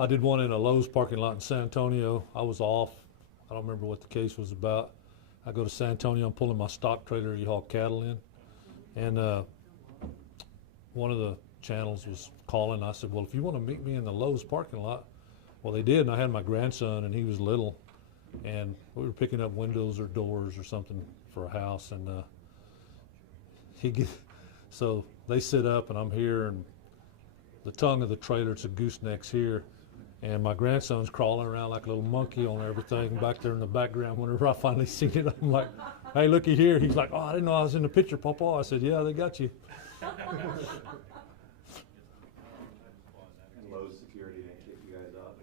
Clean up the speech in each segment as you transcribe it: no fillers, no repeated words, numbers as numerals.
I did one in a Lowe's parking lot in San Antonio. I was off. I don't remember what the case was about. I go to San Antonio. I'm pulling my stock trailer you haul cattle in, and one of the channels was calling. I said, well, if you want to meet me in the Lowe's parking lot, well, they did, and I had my grandson, and he was little, and we were picking up windows or doors or something for a house, and so they sit up, and I'm here, and the tongue of the trailer, it's a gooseneck's here, and my grandson's crawling around like a little monkey on everything back there in the background. Whenever I finally seen it, I'm like, hey, looky here. He's like, oh, I didn't know I was in the picture, Papa. I said, yeah, they got you. And Lowe's security didn't kick you guys out.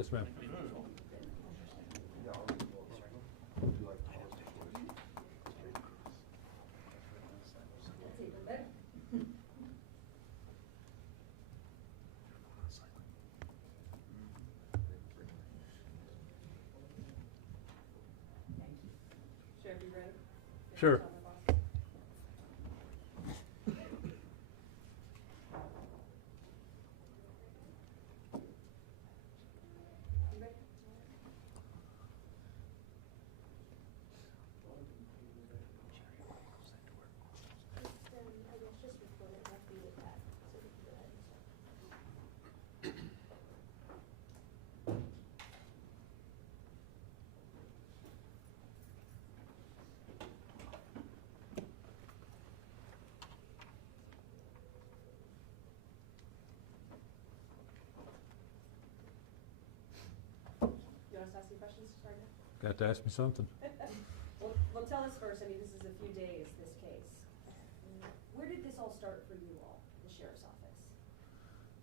Yes, ma'am. Sheriff, you ready? Sure. You want us to ask you questions right now? Got to ask me something. Well, tell us first, I mean, this is a few days, this case. Where did this all start for you all, the sheriff's office?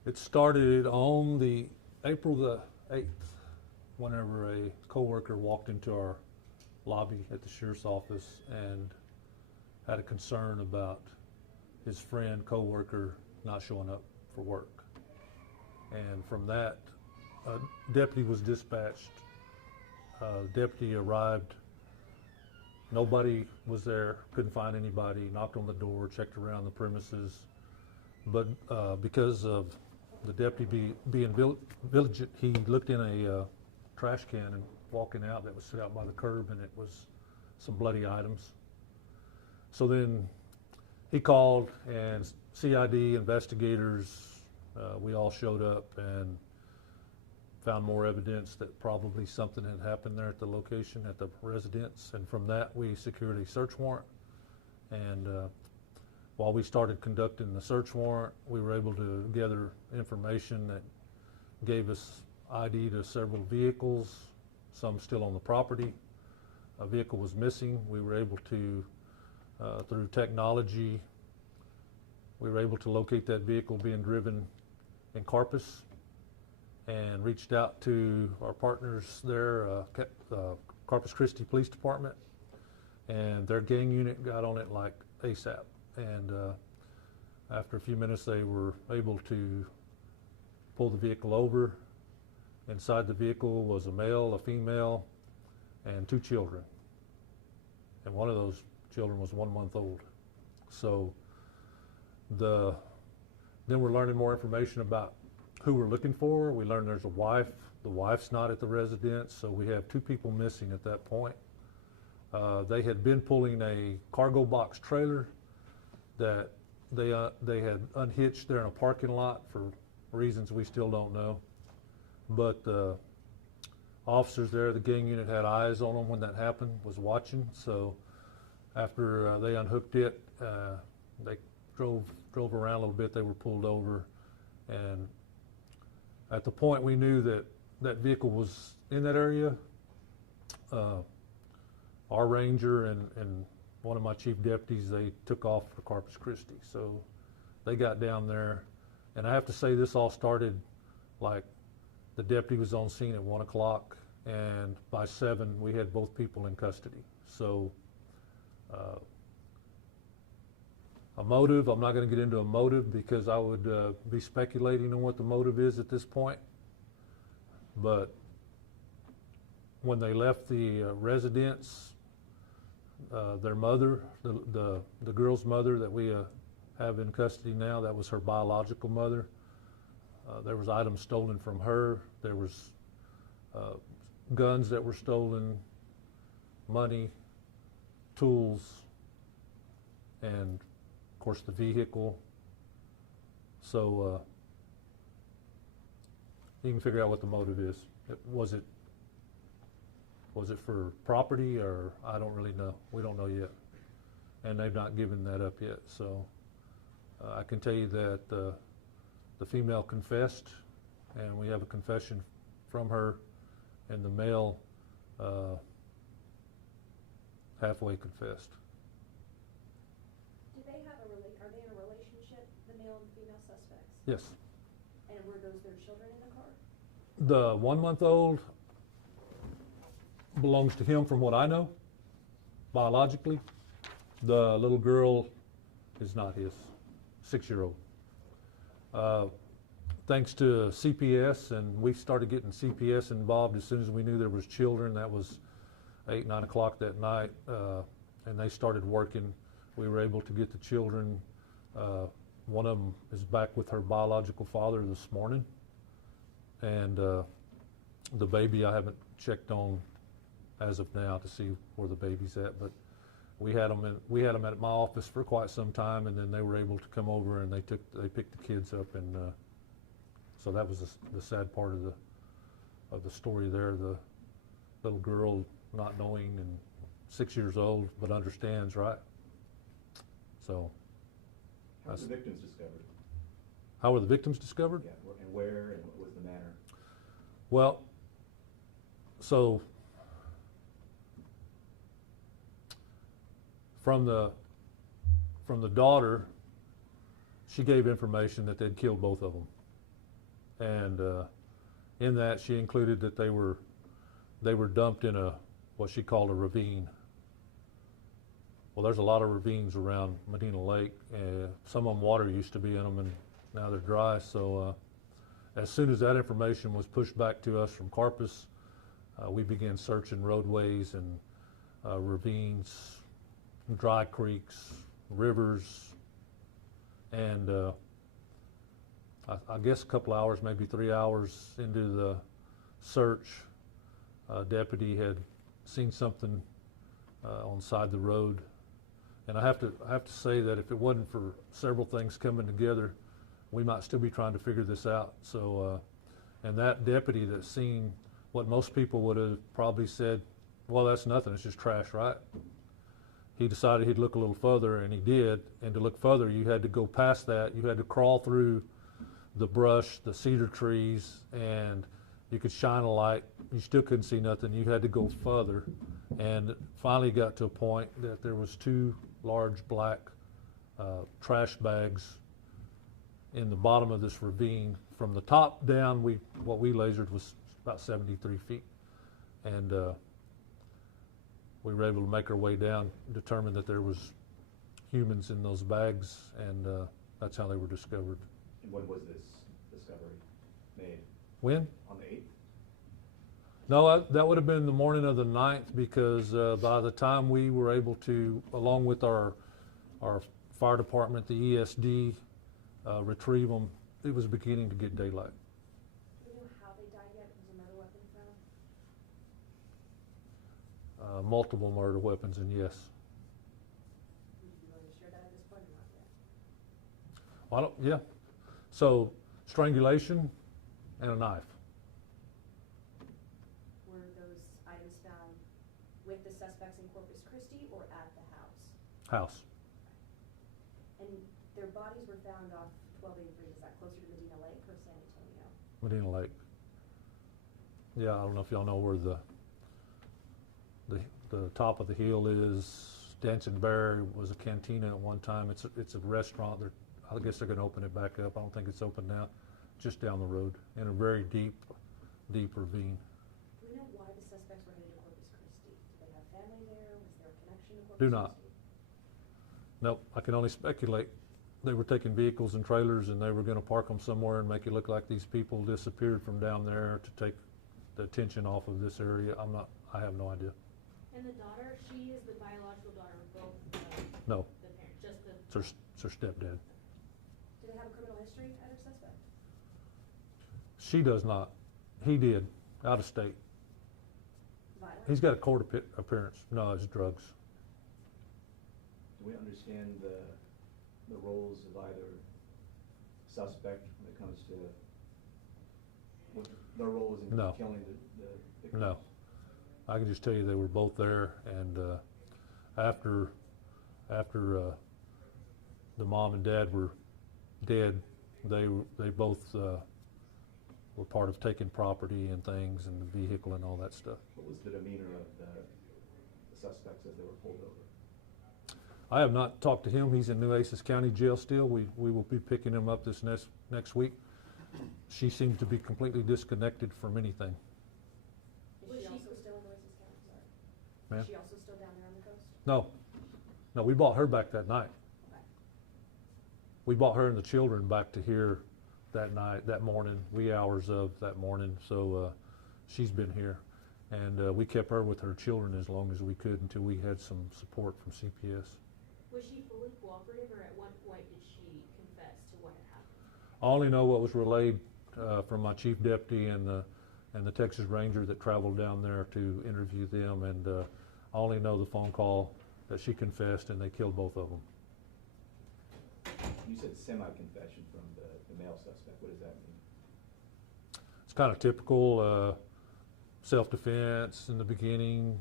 It started on the April the 8th, whenever a coworker walked into our lobby at the sheriff's office and had a concern about his friend, coworker, not showing up for work. And from that, a deputy was dispatched. Deputy arrived. Nobody was there, couldn't find anybody, knocked on the door, checked around the premises. But because of the deputy being vigilant, he looked in a trash can and walking out that was set out by the curb, and it was some bloody items. So then he called, and CID investigators, we all showed up and found more evidence that probably something had happened there at the location, at the residence, and from that we secured a search warrant. And while we started conducting the search warrant, we were able to gather information that gave us ID to several vehicles, some still on the property. A vehicle was missing. We were able to, through technology, we were able to locate that vehicle being driven in Corpus, and reached out to our partners there, Corpus Christi Police Department, and their gang unit got on it like ASAP. And after a few minutes, they were able to pull the vehicle over. Inside the vehicle was a male, a female, and 2 children. And one of those children was 1 month old. So then we're learning more information about who we're looking for. We learned there's a wife. The wife's not at the residence, so we have 2 people missing at that point. They had been pulling a cargo box trailer that they had unhitched there in a parking lot for reasons we still don't know. But the officers there, the gang unit, had eyes on them when that happened, was watching. So after they unhooked it, they drove around a little bit. They were pulled over, and at the point we knew that that vehicle was in that area, our ranger and one of my chief deputies, they took off for Corpus Christi. So they got down there, and I have to say this all started like the deputy was on scene at 1 o'clock, and by 7 we had both people in custody. So a motive, I'm not going to get into a motive because I would be speculating on what the motive is at this point. But when they left the residence, their mother, the girl's mother that we have in custody now, that was her biological mother. There was items stolen from her. There was guns that were stolen, money, tools, and of course the vehicle. So you can figure out what the motive is. Was it for property, or I don't really know. We don't know yet, and they've not given that up yet. So I can tell you that the female confessed, and we have a confession from her, and the male halfway confessed. Do they have are they in a relationship, the male and female suspects? Yes. And were those their children in the car? The 1-month-old belongs to him from what I know, biologically. The little girl is not his, 6-year-old. Thanks to CPS, and we started getting CPS involved as soon as we knew there was children. That was 8, 9 o'clock that night, and they started working. We were able to get the children. One of them is back with her biological father this morning, and the baby I haven't checked on as of now to see where the baby's at, but we had them at my office for quite some time, and then they were able to come over and they picked the kids up, and so that was the sad part of the story there. The little girl not knowing, and 6 years old, but understands, right? So. How were the victims discovered? How were the victims discovered? Yeah, and where, and what was the manner? Well, so from the daughter, she gave information that they'd killed both of them, and in that she included that they were dumped in what she called a ravine. Well, there's a lot of ravines around Medina Lake. Some of them water used to be in them, and now they're dry. So as soon as that information was pushed back to us from Corpus, we began searching roadways and ravines, dry creeks, rivers, and I guess a couple hours, maybe 3 hours into the search, a deputy had seen something on the side of the road. And I have to say that if it wasn't for several things coming together, we might still be trying to figure this out. So, and that deputy that seen what most people would have probably said, well, that's nothing, it's just trash, right? He decided he'd look a little further, and he did. And to look further, you had to go past that. You had to crawl through the brush, the cedar trees, and you could shine a light. You still couldn't see nothing. You had to go further. And finally got to a point that there was 2 large black trash bags in the bottom of this ravine. From the top down, what we lasered was about 73 feet. And we were able to make our way down, determine that there was humans in those bags, and that's how they were discovered. And when was this discovery made? When? On the 8th? No, that would have been the morning of the 9th, because by the time we were able to, along with our fire department, the ESD, retrieve them, it was beginning to get daylight. Do you know how they died yet? Was a murder weapon found? Multiple murder weapons, and yes. Would you be willing to share that at this point or not yet? Yeah. So strangulation and a knife. Were those items found with the suspects in Corpus Christi or at the house? House. And their bodies were found off 1283. Is that closer to Medina Lake or San Antonio? Medina Lake. Yeah, I don't know if y'all know where the top of the hill is. Dancing Bear was a cantina at one time. It's a restaurant. I guess they're going to open it back up. I don't think it's open now. Just down the road in a very deep ravine. Do we know why the suspects were headed to Corpus Christi? Did they have family there? Was there a connection to Corpus Do not. Christi? Nope, I can only speculate. They were taking vehicles and trailers, and they were going to park them somewhere and make it look like these people disappeared from down there to take the attention off of this area. I have no idea. And the daughter, she is the biological daughter of both No, the parents, just the... it's her stepdad. Do they have a criminal history, either suspect? She does not. He did, out of state. Violent? He's got a court appearance. No, it's drugs. Do we understand the roles of either suspect when it comes to what their roles in No. killing the victims? No. I can just tell you they were both there, and after the mom and dad were dead, they both were part of taking property and things and the vehicle and all that stuff. What was the demeanor of the suspects as they were pulled over? I have not talked to him. He's in Nueces County Jail still. We will be picking him up this next week. she seems to be completely disconnected from anything. Is Was she she- also still in Nueces County? Sorry. Ma'am? Is she also still down there on the coast? No, we brought her back that night. Okay. We brought her and the children back to here that night, that morning, wee hours of that morning. So she's been here, and we kept her with her children as long as we could until we had some support from CPS. Was she fully cooperative, or at what point did she confess to what had happened? I only know what was relayed from my chief deputy and the Texas Ranger that traveled down there to interview them, and I only know the phone call that she confessed and they killed both of them. You said semi-confession from the male suspect. What does that mean? It's kind of typical self-defense in the beginning.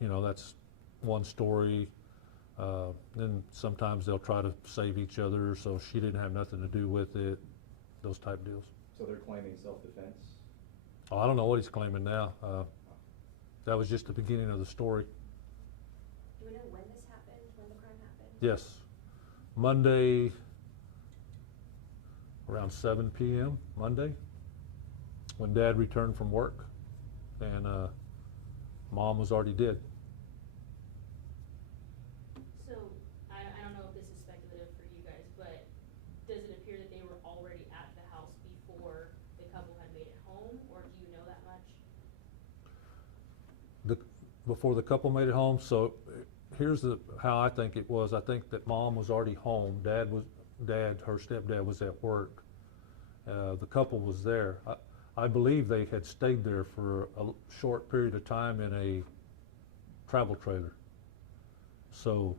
You know, that's one story. Then sometimes they'll try to save each other, so she didn't have nothing to do with it, those type deals. So they're claiming self-defense? Oh, I don't know what he's claiming now. That was just the beginning of the story. Do we know when this happened, when the crime happened? Yes, Monday around 7 p.m. Monday, when Dad returned from work, and Mom was already dead. So, I don't know if this is speculative for you guys, but does it appear that they were already at the house before the couple had made it home, or do you know that much? Before the couple made it home. So here's how I think it was. I think that Mom was already home. Dad, her stepdad, was at work. The couple was there. I believe they had stayed there for a short period of time in a travel trailer. So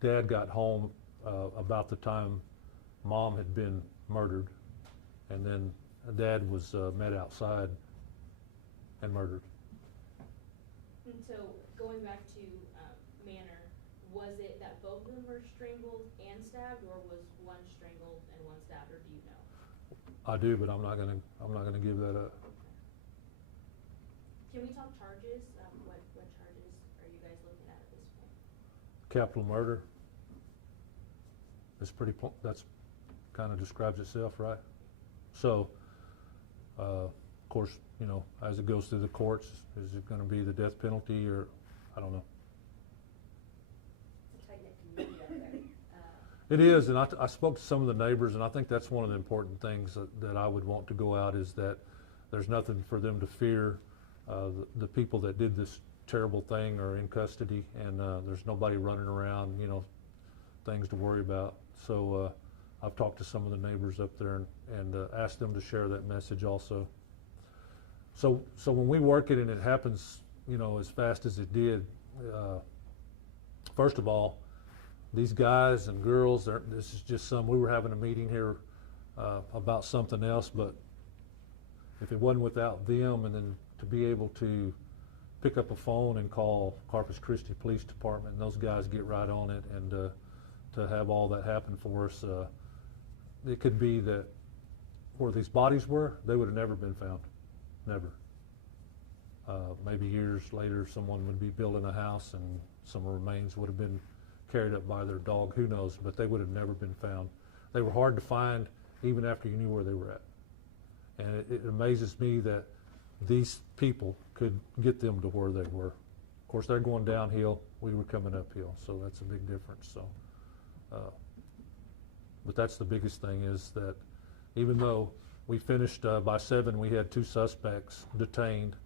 Dad got home about the time Mom had been murdered, and then Dad was met outside and murdered. And so, going back to Manor, was it that both of them were strangled and stabbed, or was one strangled and one stabbed, or do you know? I do, but I'm not gonna give that up. Can we talk charges? What charges are you guys looking at this point? Capital murder. That's kind of describes itself, right? So, of course, you know, as it goes through the courts, is it going to be the death penalty, or I don't know. It's a tight-knit community out there. It is, and I spoke to some of the neighbors, and I think that's one of the important things that I would want to go out, is that there's nothing for them to fear. The people that did this terrible thing are in custody, and there's nobody running around, you know, things to worry about. So I've talked to some of the neighbors up there and asked them to share that message also. So when we work it and it happens, you know, as fast as it did, first of all, these guys and girls, this is just we were having a meeting here about something else, but if it wasn't without them, and then to be able to pick up a phone and call Corpus Christi Police Department, and those guys get right on it, and to have all that happen for us, it could be that where these bodies were, they would have never been found. Never. Maybe years later, someone would be building a house and some remains would have been carried up by their dog, who knows, but they would have never been found. They were hard to find even after you knew where they were at. And it amazes me that these people could get them to where they were. Of course, they're going downhill, we were coming uphill, so that's a big difference. So, but that's the biggest thing, is that even though we finished by 7, we had 2 suspects detained,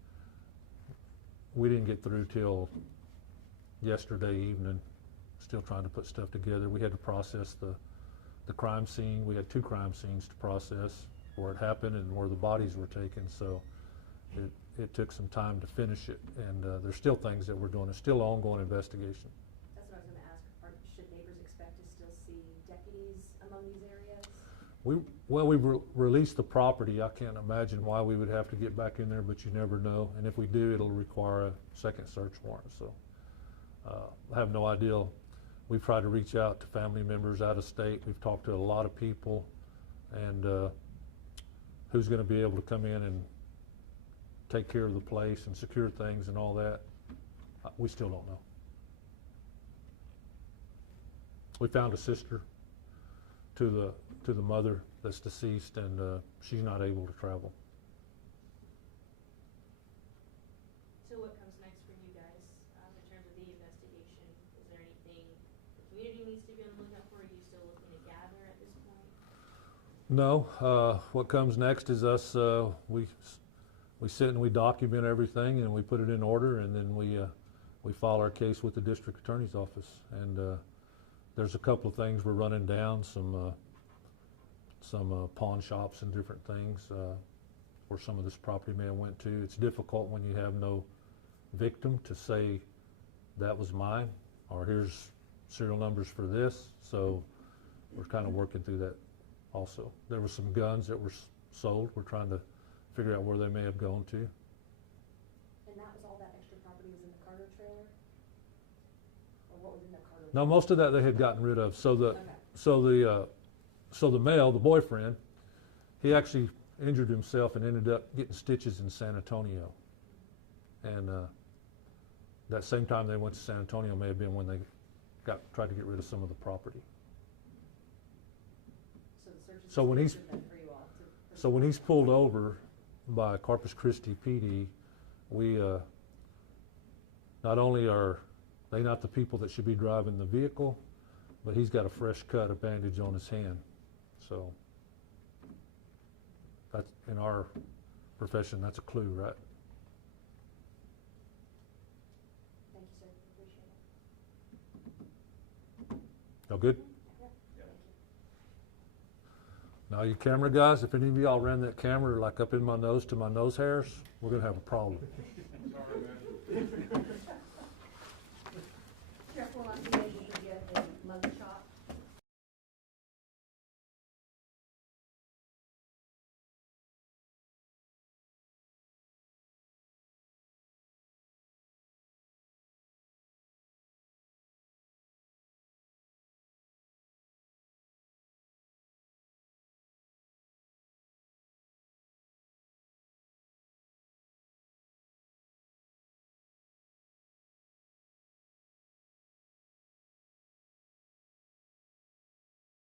we didn't get through till yesterday evening, still trying to put stuff together. We had to process the crime scene. We had 2 crime scenes to process, where it happened and where the bodies were taken, so it took some time to finish it, and there's still things that we're doing. It's still an ongoing investigation. That's what I was going to ask. Should neighbors expect to still see deputies among these areas? We've released the property. I can't imagine why we would have to get back in there, but you never know. And if we do, it'll require a second search warrant. So I have no idea. We've tried to reach out to family members out of state. We've talked to a lot of people, and who's going to be able to come in and take care of the place and secure things and all that, we still don't know. We found a sister to the mother that's deceased, and she's not able to travel. So what comes next for you guys, in terms of the investigation? Is there anything the community needs to be on the lookout for? Are you still looking to gather at this point? No, what comes next is us, we sit and we document everything and we put it in order, and then we file our case with the district attorney's office. And there's a couple of things we're running down, some pawn shops and different things where some of this property may have went to. It's difficult when you have no victim to say that was mine, or here's serial numbers for this. So we're kind of working through that also. There were some guns that were sold. We're trying to figure out where they may have gone to. And that was all that extra property was in the Carter trailer? Or what was in the Carter? Now, most of that they had gotten rid of. So the Okay. so the male, the boyfriend, he actually injured himself and ended up getting stitches in San Antonio. And that same time they went to San Antonio may have been when they tried to get rid of some of the property. So the search is So when he's- then for you all to. So when he's pulled over by Corpus Christi PD, we not only are they not the people that should be driving the vehicle, but he's got a fresh cut, a bandage on his hand. So that's, in our profession, that's a clue, right? Thank you, sir, appreciate it. Y'all good? Yeah. Yeah. Thank you. Now, you camera guys, if any of y'all ran that camera like up in my nose to my nose hairs, we're gonna have a problem. Sorry, man.